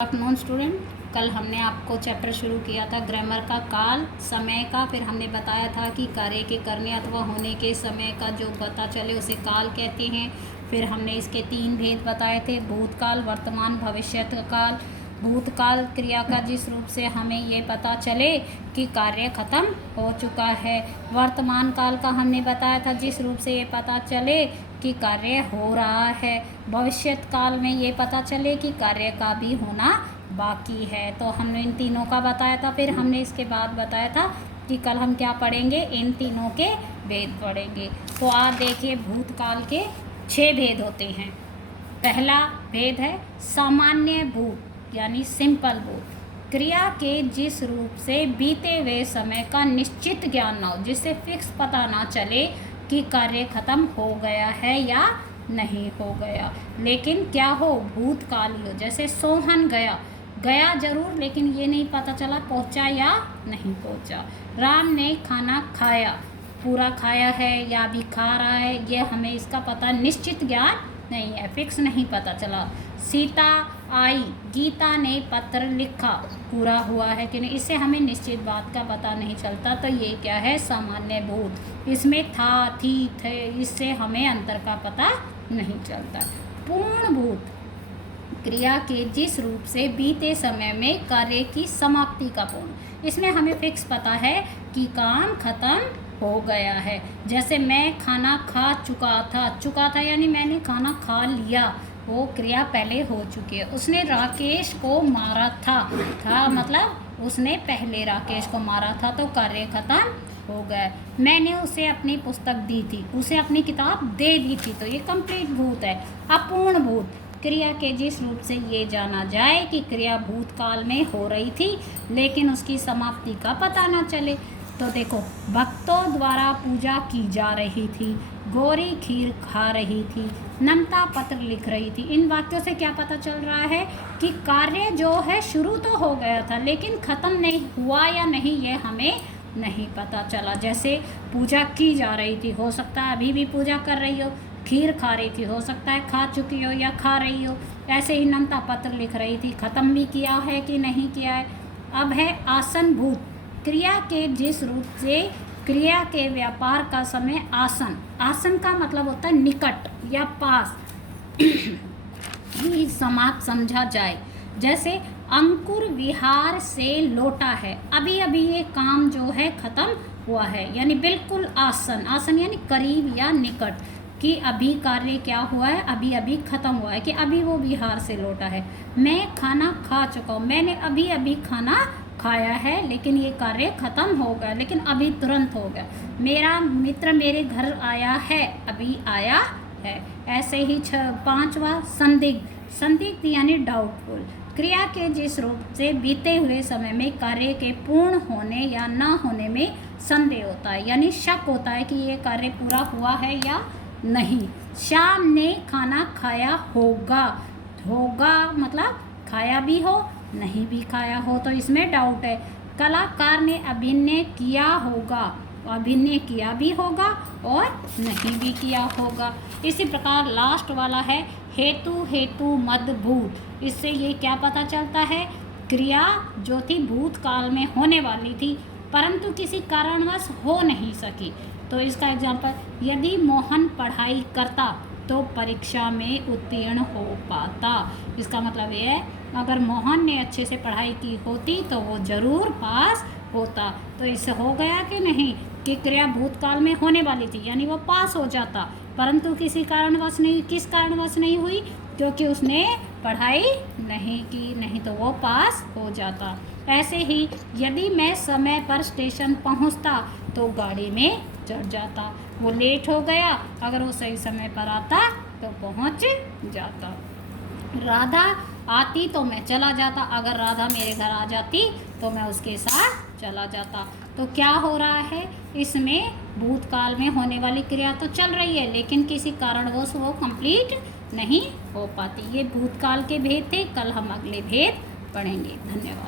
Afternoon student, कल हमने आपको चैप्टर शुरू किया था ग्रामर का काल समय का। फिर हमने बताया था कि कार्य के करने अथवा होने के समय का जो पता चले उसे काल कहते हैं। फिर हमने इसके 3 भेद बताए थे, भूतकाल, वर्तमान, भविष्यत काल। भूतकाल क्रिया का जिस रूप से हमें ये पता चले कि कार्य खत्म हो चुका है। वर्तमान काल का हमने बताया था जिस रूप से ये पता चले कि कार्य हो रहा है। भविष्यत काल में ये पता चले कि कार्य का भी होना बाकी है। तो हमने इन तीनों का बताया था। फिर हमने इसके बाद बताया था कि कल हम क्या पढ़ेंगे, इन तीनों के भेद पढ़ेंगे। तो आप देखिए, भूतकाल के 6 भेद होते हैं। पहला भेद है सामान्य भूत यानी सिंपल भूत, क्रिया के जिस रूप से बीते हुए समय का निश्चित ज्ञान ना हो, जिससे फिक्स पता ना चले कि कार्य खत्म हो गया है या नहीं हो गया, लेकिन क्या हो, भूतकाली हो। जैसे सोहन गया जरूर, लेकिन ये नहीं पता चला पहुंचा या नहीं पहुंचा। राम ने खाना खाया, पूरा खाया है या अभी खा रहा है, ये हमें इसका पता निश्चित ज्ञान नहीं है, फिक्स नहीं पता चला। सीता आई, गीता ने पत्र लिखा, पूरा हुआ है कि नहीं, इससे हमें निश्चित बात का पता नहीं चलता। तो ये क्या है, सामान्य भूत। इसमें था, थी, थे, इससे हमें अंतर का पता नहीं चलता। पूर्ण भूत, क्रिया के जिस रूप से बीते समय में कार्य की समाप्ति का पूर्ण, इसमें हमें फिक्स पता है कि काम खत्म हो गया है। जैसे मैं खाना खा चुका था यानी मैंने खाना खा लिया, वो क्रिया पहले हो चुकी है। उसने राकेश को मारा था मतलब उसने पहले राकेश को मारा था, तो कार्य खत्म हो गया। मैंने उसे अपनी पुस्तक दी थी, उसे अपनी किताब दे दी थी, तो ये कंप्लीट भूत है। अपूर्ण भूत, क्रिया के जिस रूप से ये जाना जाए कि क्रिया भूतकाल में हो रही थी लेकिन उसकी समाप्ति का पता ना चले। तो देखो, भक्तों द्वारा पूजा की जा रही थी, गौरी खीर खा रही थी, नमता पत्र लिख रही थी। इन वाक्यों से क्या पता चल रहा है कि कार्य जो है शुरू तो हो गया था लेकिन ख़त्म नहीं हुआ या नहीं, ये हमें नहीं पता चला। जैसे पूजा की जा रही थी, हो सकता है अभी भी पूजा कर रही हो। खीर खा रही थी, हो सकता है खा चुकी हो या खा रही हो। ऐसे ही नमता पत्र लिख रही थी, ख़त्म भी किया है कि नहीं किया है। अब है आसन भूत, क्रिया के जिस रूप से क्रिया के व्यापार का समय आसन का मतलब होता है निकट या पास ही समाप्त समझा जाए। जैसे अंकुर विहार से लौटा है, अभी अभी ये काम जो है खत्म हुआ है, यानी बिल्कुल आसन यानी करीब या निकट, कि अभी कार्य क्या हुआ है, अभी अभी खत्म हुआ है, कि अभी वो बिहार से लौटा है। मैं खाना खा चुका हूँ, मैंने अभी अभी खाना खाया है लेकिन ये कार्य खत्म हो गया, लेकिन अभी तुरंत हो गया। मेरा मित्र मेरे घर आया है, अभी आया है। ऐसे ही 5वां संदिग्ध यानी डाउटफुल, क्रिया के जिस रूप से बीते हुए समय में कार्य के पूर्ण होने या ना होने में संदेह होता है, यानी शक होता है कि ये कार्य पूरा हुआ है या नहीं। श्याम ने खाना खाया होगा मतलब खाया भी हो नहीं भी खाया हो, तो इसमें डाउट है। कलाकार ने अभिनय किया होगा, अभिनय किया भी होगा और नहीं भी किया होगा। इसी प्रकार लास्ट वाला है हेतु मद भूत, इससे ये क्या पता चलता है, क्रिया जो थी भूतकाल में होने वाली थी परंतु किसी कारणवश हो नहीं सकी। तो इसका एग्जाम्पल, यदि मोहन पढ़ाई करता तो परीक्षा में उत्तीर्ण हो पाता। इसका मतलब ये है, अगर मोहन ने अच्छे से पढ़ाई की होती तो वो ज़रूर पास होता। तो इससे हो गया कि नहीं कि क्रिया भूतकाल में होने वाली थी यानी वो पास हो जाता, परंतु किस कारणवश नहीं हुई, क्योंकि उसने पढ़ाई नहीं की, नहीं तो वो पास हो जाता। ऐसे ही यदि मैं समय पर स्टेशन पहुंचता तो गाड़ी में चढ़ जाता। वो लेट हो गया, अगर वो सही समय पर आता तो पहुंच जाता। राधा आती तो मैं चला जाता, अगर राधा मेरे घर आ जाती तो मैं उसके साथ चला जाता। तो क्या हो रहा है, इसमें भूतकाल में होने वाली क्रिया तो चल रही है लेकिन किसी कारणवश वो कंप्लीट नहीं हो पाती। ये भूतकाल के भेद थे, कल हम अगले भेद पढ़ेंगे। धन्यवाद।